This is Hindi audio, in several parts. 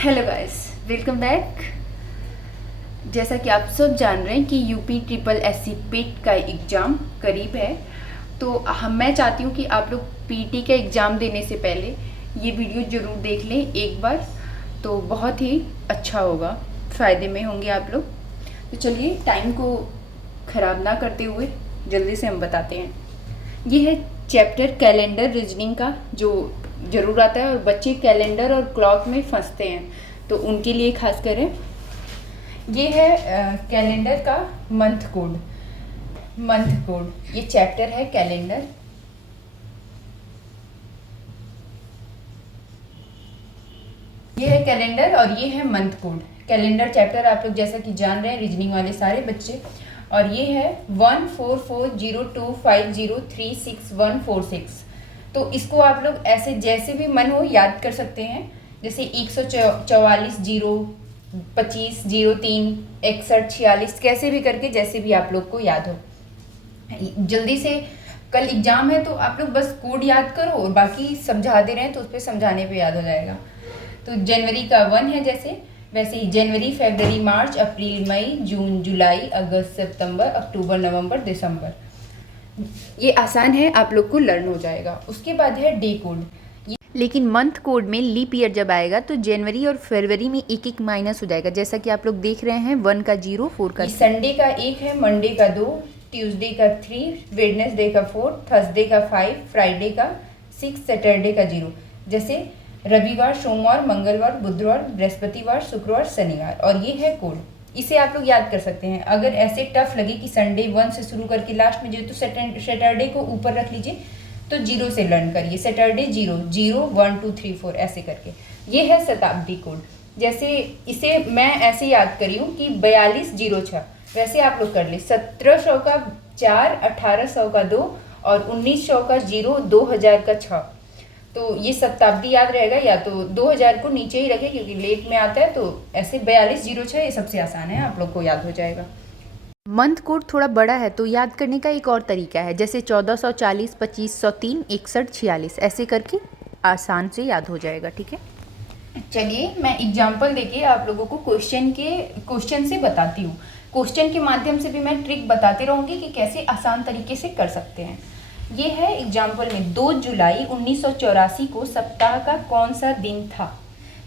Hello guys, welcome back. जैसा कि आप सब जान रहे हैं कि यूपी ट्रिपल एससी पीट का एग्ज़ाम करीब है, तो मैं चाहती हूँ कि आप लोग पीटी का एग्ज़ाम देने से पहले ये वीडियो ज़रूर देख लें एक बार, तो बहुत ही अच्छा होगा, फ़ायदे में होंगे आप लोग। तो चलिए टाइम को ख़राब ना करते हुए जल्दी से हम बताते हैं। ये है चैप्टर कैलेंडर रीजनिंग का, जो ज़रूर आता है और बच्चे कैलेंडर और क्लॉक में फंसते हैं, तो उनके लिए खास करें। ये है कैलेंडर का मंथ कोड। ये चैप्टर है कैलेंडर। ये है कैलेंडर और ये है मंथ कोड। कैलेंडर चैप्टर आप लोग जैसा कि जान रहे हैं, रीजनिंग वाले सारे बच्चे। और ये है 1440250366146। तो इसको आप लोग ऐसे जैसे भी मन हो याद कर सकते हैं, जैसे 144 जीरो 25 03 61 46, कैसे भी करके जैसे भी आप लोग को याद हो। जल्दी से कल एग्जाम है तो आप लोग बस कोड याद करो और बाकी समझा दे रहे हैं तो उस पर समझाने पे याद हो जाएगा। तो जनवरी का 1 है, जैसे वैसे ही जनवरी, फरवरी, मार्च, अप्रैल, मई, जून, जुलाई, अगस्त, सितंबर, अक्टूबर, नवंबर, दिसंबर। ये आसान है, आप लोग को लर्न हो जाएगा। उसके बाद है डे कोड। लेकिन मंथ कोड में लीप ईयर जब आएगा तो जनवरी और फरवरी में एक एक माइनस हो जाएगा, जैसा कि आप लोग देख रहे हैं। 1 का 0, 4 का। संडे का 1 है, मंडे का 2, ट्यूसडे का 3, वेडनेसडे का 4, थर्सडे का 5, फ्राइडे का 6, सैटरडे का 0। जैसे रविवार, सोमवार, मंगलवार, बुधवार, बृहस्पतिवार, शुक्रवार, शनिवार। और ये है कोड, इसे आप लोग याद कर सकते हैं। अगर ऐसे टफ लगे कि संडे 1 से शुरू करके लास्ट में जो, तो सैटरडे को ऊपर रख लीजिए, तो 0 से लर्न करिए। सैटरडे 0 0 1 2 3 4 ऐसे करके। ये है शताब्दी कोड। जैसे इसे मैं ऐसे याद करी हूँ कि 4206, वैसे आप लोग कर ले। 1700 का 4, 1800 का 2 और 1900 का 0, 2000 का 6। तो ये शताब्दी याद रहेगा, या तो 2000 को नीचे ही रखे क्योंकि लेट में आता है। तो ऐसे 4206 ये सबसे आसान है, आप लोग को याद हो जाएगा। मंथ कोड थोड़ा बड़ा है तो याद करने का एक और तरीका है, जैसे 1440, 2503, 61, 46 ऐसे करके आसान से याद हो जाएगा। ठीक है, चलिए मैं एग्जाम्पल देके आप लोगों को क्वेश्चन से बताती हूँ। क्वेश्चन के माध्यम से भी मैं ट्रिक बताती रहूँगी कि कैसे आसान तरीके से कर सकते हैं। ये है एग्जाम्पल में 2 जुलाई 1984 को सप्ताह का कौन सा दिन था।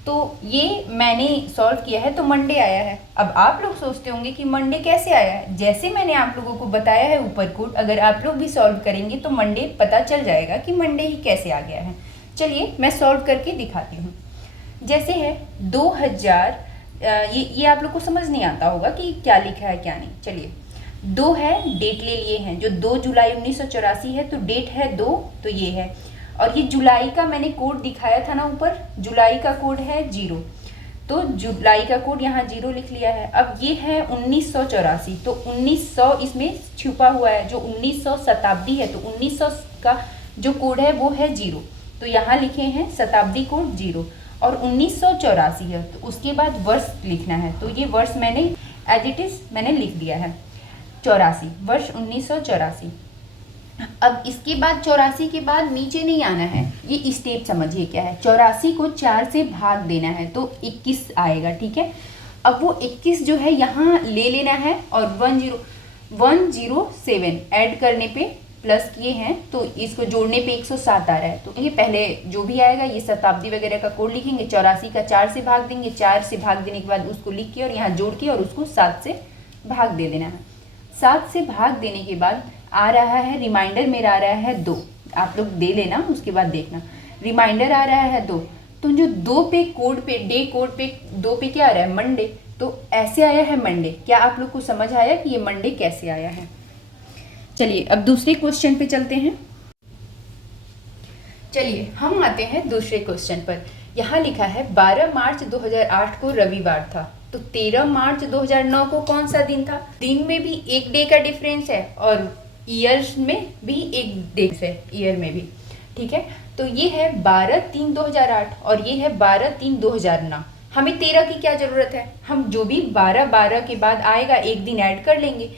तो ये मैंने सॉल्व किया है तो मंडे आया है। अब आप लोग सोचते होंगे कि मंडे कैसे आया है। जैसे मैंने आप लोगों को बताया है ऊपर कोड, अगर आप लोग भी सॉल्व करेंगे तो मंडे पता चल जाएगा कि मंडे ही कैसे आ गया है। चलिए मैं सॉल्व करके दिखाती हूँ। जैसे है 2000, ये आप लोग को समझ नहीं आता होगा कि क्या लिखा है क्या नहीं। चलिए 2 है, डेट ले लिए हैं, जो 2 जुलाई 1984 है तो डेट है 2, तो ये है। और ये जुलाई का मैंने कोड दिखाया था ना ऊपर, जुलाई का कोड है 0, तो जुलाई का कोड यहाँ 0 लिख लिया है। अब ये है 1984, तो 1900 इसमें छुपा हुआ है, जो 1900 शताब्दी है तो 1900 का जो कोड है वो है 0, तो यहाँ लिखे हैं शताब्दी कोड 0। और 1984 है तो उसके बाद वर्ष लिखना है, तो ये वर्ष मैंने एज इट इज मैंने लिख दिया है 84, वर्ष 1984। अब इसके बाद 84 के बाद नीचे नहीं आना है, ये स्टेप समझिए क्या है। 84 को 4 से भाग देना है तो 21 आएगा। ठीक है, अब वो 21 जो है यहाँ ले लेना है और 107 ऐड करने पे प्लस किए हैं तो इसको जोड़ने पे 107 आ रहा है। तो ये पहले जो भी आएगा ये शताब्दी वगैरह का कोड लिखेंगे, 84 का 4 से भाग देंगे, 4 से भाग देने के बाद उसको लिख के और यहाँ जोड़ के और उसको 7 से भाग दे देना है। 7 से भाग देने के बाद आ रहा है, रिमाइंडर मेरा आ रहा है 2, आप लोग दे लेना उसके बाद देखना। रिमाइंडर आ रहा है 2, तो जो 2 पे कोड पे डे कोड पे 2 पे क्या आ रहा है, मंडे, तो ऐसे आया है मंडे। क्या आप लोग को समझ आया कि ये मंडे कैसे आया है। चलिए अब दूसरे क्वेश्चन पे चलते हैं। चलिए हम आते हैं दूसरे क्वेश्चन पर। यहाँ लिखा है 12 मार्च 2008 को रविवार था, तो 13 मार्च 2009 को कौन सा दिन था। दिन में भी एक डे का डिफरेंस है और ईयर्स में भी एक डे है, ईयर में भी। ठीक है, तो ये है 12/3/2008 और ये है 12/3/2009। हमें 13 की क्या ज़रूरत है, हम जो भी 12/12 के बाद आएगा एक दिन ऐड कर लेंगे।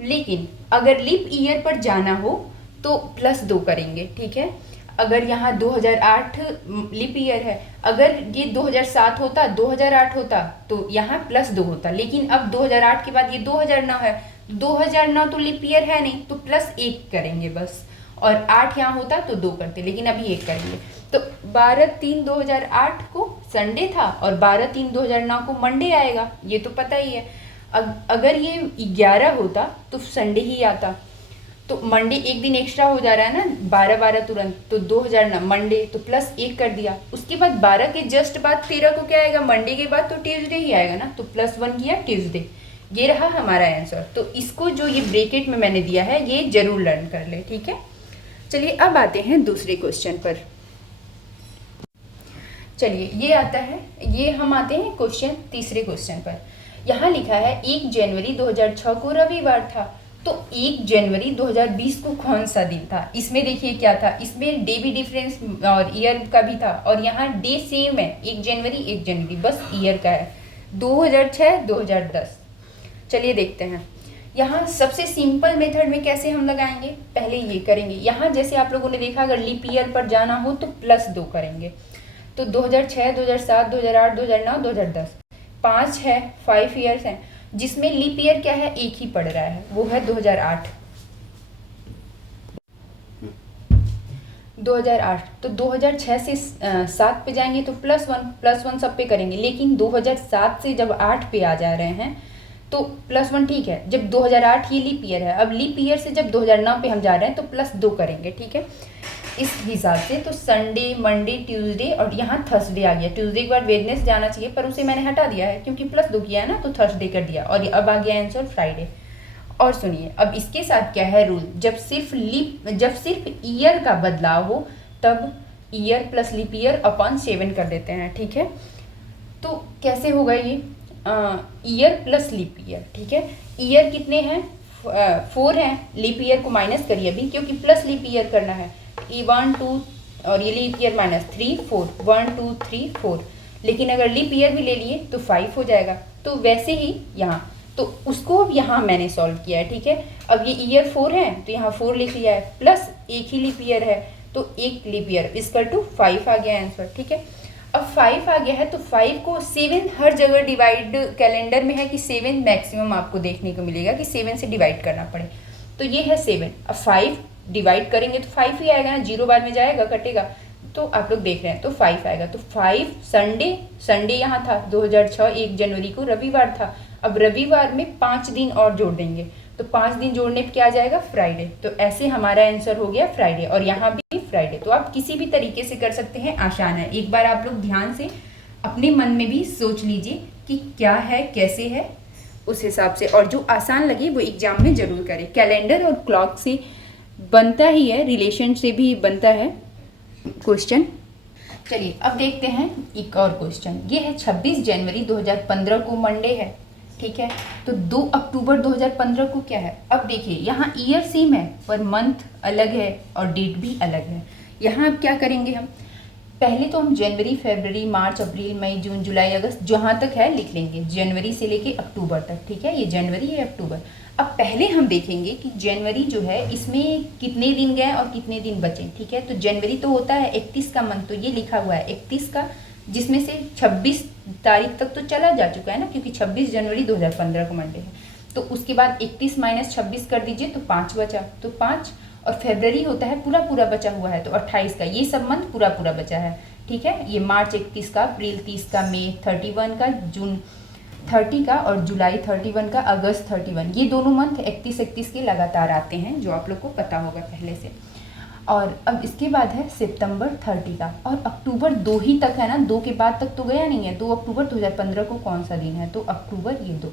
लेकिन अगर लीप ईयर पर जाना हो तो +2 करेंगे। ठीक है, अगर यहाँ 2008 लीप ईयर है, अगर ये 2007 होता, 2008 होता तो यहाँ +2 होता, लेकिन अब 2008 के बाद ये 2009 है, 2009 तो लीप ईयर है नहीं, तो +1 करेंगे बस, और 8 यहाँ होता तो 2 करते, लेकिन अभी 1 करेंगे। तो 12/3/2008 को संडे था और 12/3/2009 को मंडे आएगा, ये तो पता ही है। अगर ये 11 होता तो संडे ही आता, तो मंडे एक दिन एक्स्ट्रा हो जा रहा है ना, 12/12 तुरंत, तो 2009 मंडे, तो +1 कर दिया। उसके बाद 12 के जस्ट बाद 13 को क्या आएगा, मंडे के बाद तो ट्यूसडे ही आएगा ना, तो +1 किया ट्यूसडे। ये रहा हमारा आंसर। तो इसको जो ये ब्रैकेट में मैंने दिया है ये जरूर लर्न कर ले, ठीक है। चलिए अब आते हैं दूसरे क्वेश्चन पर। चलिए ये आता है, ये हम आते हैं क्वेश्चन तीसरे क्वेश्चन पर। यहाँ लिखा है 1 जनवरी 2006 को रविवार था, तो 1 जनवरी 2020 को कौन सा दिन था। इसमें देखिए क्या था, इसमें डे भी डिफरेंस और ईयर का भी था, और यहाँ डे सेम है, 1 जनवरी 1 जनवरी, बस ईयर का है 2006 2010। चलिए देखते हैं यहाँ सबसे सिंपल मेथड में कैसे हम लगाएंगे। पहले ये करेंगे, यहाँ जैसे आप लोगों ने देखा अगर लीप ईयर पर जाना हो तो +2 करेंगे, तो 2006 2007 2008 2009 2010 5 है, 5 ईयर्स हैं, जिसमें लीप ईयर क्या है, एक ही पड़ रहा है, वो है 2008। 2008 तो 2006 से 7 पे जाएंगे तो +1 सब पे करेंगे, लेकिन 2007 से जब 8 पे आ जा रहे हैं तो +1 ठीक है। जब 2008 ये लीप ईयर है, अब लीप ईयर से जब 2009 पे हम जा रहे हैं तो +2 करेंगे, ठीक है। इस हिसाब से तो संडे मंडे ट्यूसडे और यहाँ थर्सडे आ गया। ट्यूसडे के बाद वेडनेसडे जाना चाहिए पर उसे मैंने हटा दिया है क्योंकि +2 किया है ना, तो थर्सडे कर दिया, और अब आ गया आंसर फ्राइडे। और सुनिए अब इसके साथ क्या है रूल, जब सिर्फ ईयर का बदलाव हो तब ईयर + लीप ईयर अपॉन 7 कर देते हैं, ठीक है। तो कैसे होगा ये, ईयर + लीप ईयर, ठीक है। ईयर कितने हैं, 4 हैं, लीप ईयर को माइनस करिए अभी क्योंकि + लीप ईयर करना है। 1 2 और ये लीप ईयर -3 4 1 2 3 4, लेकिन अगर लीप ईयर भी ले लिए तो 5 हो जाएगा। तो वैसे ही यहाँ तो उसको यहाँ मैंने सॉल्व किया है, ठीक है। अब ये ईयर 4 है तो यहाँ 4 लिख लिया है, प्लस एक ही लीप ईयर है तो 1 लीप ईयर = 5 आ गया आंसर, ठीक है। अब 5 आ गया है तो 5 को 7 हर जगह डिवाइड कैलेंडर में है कि 7 मैक्सिमम आपको देखने को मिलेगा कि 7 से डिवाइड करना पड़े, तो ये है 7। अब 5 डिवाइड करेंगे तो 5 ही आएगा ना, 0 बाद में जाएगा कटेगा, तो आप लोग देख रहे हैं तो 5 आएगा। तो 5 संडे यहाँ था 2006 1 जनवरी को रविवार था, अब रविवार में 5 दिन और जोड़ देंगे तो 5 दिन जोड़ने पे क्या आ जाएगा, फ्राइडे। तो ऐसे हमारा आंसर हो गया फ्राइडे, और यहाँ भी फ्राइडे। तो आप किसी भी तरीके से कर सकते हैं, आसान है। एक बार आप लोग ध्यान से अपने मन में भी सोच लीजिए कि क्या है कैसे है, उस हिसाब से, और जो आसान लगे वो एग्जाम में जरूर करें। कैलेंडर और क्लॉक से बनता ही है, रिलेशन से भी बनता है क्वेश्चन। चलिए अब देखते हैं एक और क्वेश्चन। ये है 26 जनवरी 2015 को मंडे है, ठीक है। तो 2 अक्टूबर 2015 को क्या है। अब देखिए यहाँ ईयर सेम है पर मंथ अलग है और डेट भी अलग है। यहाँ अब क्या करेंगे, हम पहले तो हम जनवरी फरवरी मार्च अप्रैल मई जून जुलाई अगस्त जहाँ तक है लिख लेंगे, जनवरी से लेके अक्टूबर तक, ठीक है। ये जनवरी है अक्टूबर। अब पहले हम देखेंगे कि जनवरी जो है इसमें कितने दिन गए और कितने दिन बचे, ठीक है। तो जनवरी तो होता है 31 का मंथ, तो ये लिखा हुआ है 31 का, जिसमें से 26 तारीख तक तो चला जा चुका है ना, क्योंकि 26 जनवरी 2015 को मंडे है। तो उसके बाद 31 - 26 कर दीजिए तो 5 बचा, तो 5, और फरवरी होता है पूरा पूरा बचा हुआ है तो 28 का, ये सब मंथ पूरा पूरा बचा है, ठीक है। ये मार्च 31 का, अप्रैल 30 का, मई 31 का, जून 30 का और जुलाई 31 का, अगस्त 31, ये दोनों मंथ 31 के लगातार आते हैं, जो आप लोग को पता होगा पहले से। और अब इसके बाद है सितंबर 30 का, और अक्टूबर 2 ही तक है ना, 2 के बाद तक तो गया नहीं है। 2 अक्टूबर 2015 को कौन सा दिन है, तो अक्टूबर ये 2,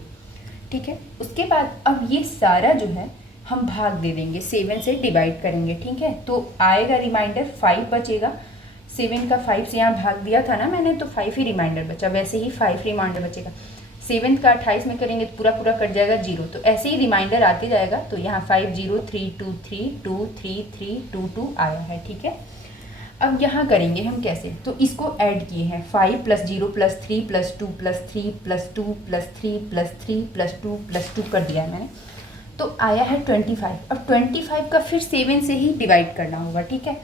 ठीक है। उसके बाद अब ये सारा जो है हम भाग दे देंगे, 7 से डिवाइड करेंगे, ठीक है। तो आएगा रिमाइंडर 5 बचेगा, 7 का 5 से यहाँ भाग दिया था ना मैंने, तो 5 ही रिमाइंडर बचा, वैसे ही 5 रिमाइंडर बचेगा। 7 का 28 में करेंगे तो पूरा पूरा कट जाएगा 0, तो ऐसे ही रिमाइंडर आते जाएगा। तो यहाँ 5 0 3 2 3 2 3 3 2 2 आया है, ठीक है। अब यहाँ करेंगे हम कैसे, तो इसको ऐड किए हैं, 5 + 0 + 3 + 2 + 3 + 2 + 3 + 3 + 2 + 2 कर दिया है मैंने, तो आया है 25। अब 25 का फिर 7 से ही डिवाइड करना होगा, ठीक है।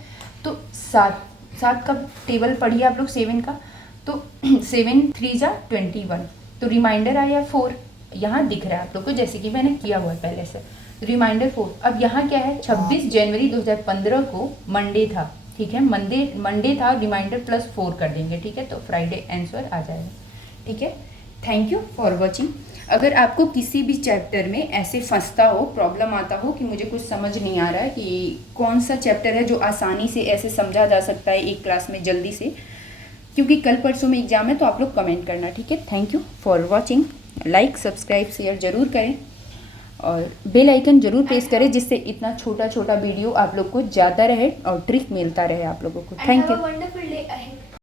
तो 7 का टेबल पढ़िए आप लोग 7 का, तो 7 3 जा 21, तो रिमाइंडर आया 4, यहाँ दिख रहा है आप लोग को जैसे कि मैंने किया हुआ है पहले से, रिमाइंडर 4। अब यहाँ क्या है, 26 जनवरी 2015 को मंडे था, ठीक है, मंडे था, रिमाइंडर +4 कर देंगे, ठीक है, तो फ्राइडे आंसर आ जाएगा, ठीक है। Thank you for watching. अगर आपको किसी भी चैप्टर में ऐसे फंसता हो, प्रॉब्लम आता हो कि मुझे कुछ समझ नहीं आ रहा है कि कौन सा चैप्टर है जो आसानी से ऐसे समझा जा सकता है एक क्लास में जल्दी से, क्योंकि कल परसों में एग्जाम है, तो आप लोग कमेंट करना, ठीक है। Thank you for watching. Like subscribe share ज़रूर करें और बेल आइकन ज़रूर प्रेस करें, जिससे इतना छोटा छोटा वीडियो आप लोग को ज़्यादा रहे और ट्रिक मिलता रहे आप लोगों को। Thank you.